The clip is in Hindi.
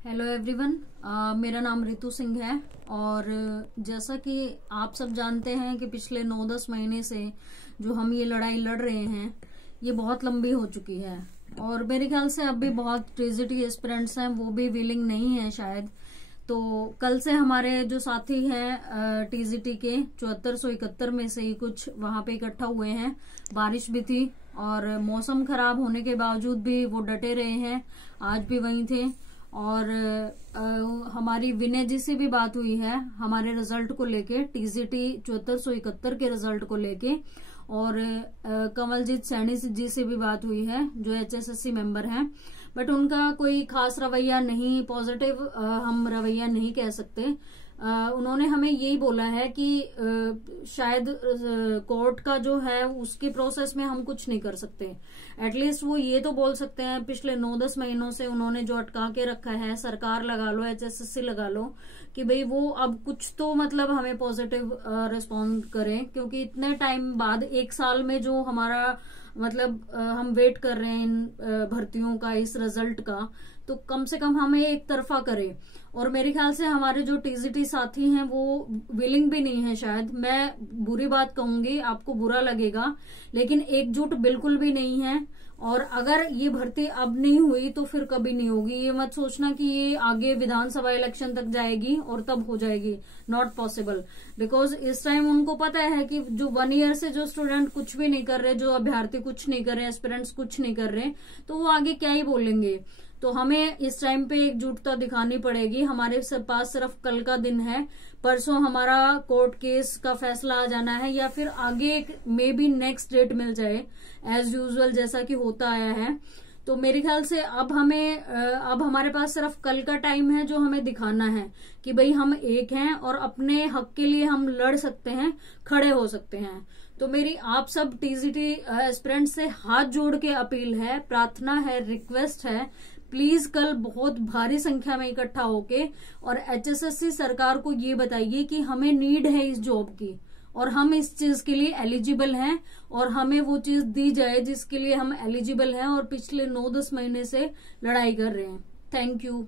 हेलो एवरीवन, मेरा नाम रितु सिंह है। और जैसा कि आप सब जानते हैं कि पिछले 9-10 महीने से जो हम ये लड़ाई लड़ रहे हैं ये बहुत लंबी हो चुकी है और मेरे ख्याल से अब भी बहुत टीजीटी एस्पिरेंट्स हैं वो भी विलिंग नहीं है शायद। तो कल से हमारे जो साथी हैं टीजीटी के 7471 में से ही कुछ वहां पे इकट्ठा हुए हैं। बारिश भी थी और मौसम खराब होने के बावजूद भी वो डटे रहे हैं, आज भी वहीं थे। और हमारी विनय जी से भी बात हुई है हमारे रिजल्ट को लेके, टीजीटी 7471 के रिजल्ट को लेके। और कमलजीत सैनी जी से भी बात हुई है जो एचएसएससी मेंबर हैं, बट उनका कोई खास रवैया नहीं, पॉजिटिव हम रवैया नहीं कह सकते। उन्होंने हमें यही बोला है कि शायद कोर्ट का जो है उसके प्रोसेस में हम कुछ नहीं कर सकते। एटलीस्ट वो ये तो बोल सकते हैं पिछले 9-10 महीनों से उन्होंने जो अटका के रखा है, सरकार लगा लो, एचएसएससी लगा लो, कि भाई वो अब कुछ तो मतलब हमें पॉजिटिव रिस्पॉन्ड करें। क्योंकि इतने टाइम बाद 1 साल में जो हमारा मतलब हम वेट कर रहे हैं इन भर्तियों का, इस रिजल्ट का, तो कम से कम हमें एक तरफा करे। और मेरे ख्याल से हमारे जो टीजीटी साथी हैं वो विलिंग भी नहीं है शायद। मैं बुरी बात कहूंगी, आपको बुरा लगेगा, लेकिन एकजुट बिल्कुल भी नहीं है। और अगर ये भर्ती अब नहीं हुई तो फिर कभी नहीं होगी। ये मत सोचना कि ये आगे विधानसभा इलेक्शन तक जाएगी और तब हो जाएगी, नॉट पॉसिबल। बिकॉज इस टाइम उनको पता है कि जो 1 ईयर से जो स्टूडेंट कुछ भी नहीं कर रहे, जो अभ्यर्थी कुछ नहीं कर रहे, एस्पिरेंट्स कुछ नहीं कर रहे, तो वो आगे क्या ही बोलेंगे। तो हमें इस टाइम पे एकजुटता दिखानी पड़ेगी। हमारे पास सिर्फ कल का दिन है, परसों हमारा कोर्ट केस का फैसला आ जाना है, या फिर आगे मे बी नेक्स्ट डेट मिल जाए एज यूजुअल जैसा कि होता आया है। तो मेरे ख्याल से अब हमारे पास सिर्फ कल का टाइम है जो हमें दिखाना है कि भाई हम एक हैं और अपने हक के लिए हम लड़ सकते हैं, खड़े हो सकते हैं। तो मेरी आप सब टीजीटी एस्पिरेंट्स से हाथ जोड़ के अपील है, प्रार्थना है, रिक्वेस्ट है, प्लीज कल बहुत भारी संख्या में इकट्ठा होके और एचएसएससी सरकार को ये बताइए कि हमें नीड है इस जॉब की और हम इस चीज के लिए एलिजिबल हैं और हमें वो चीज दी जाए जिसके लिए हम एलिजिबल हैं और पिछले 9-10 महीने से लड़ाई कर रहे हैं। Thank you.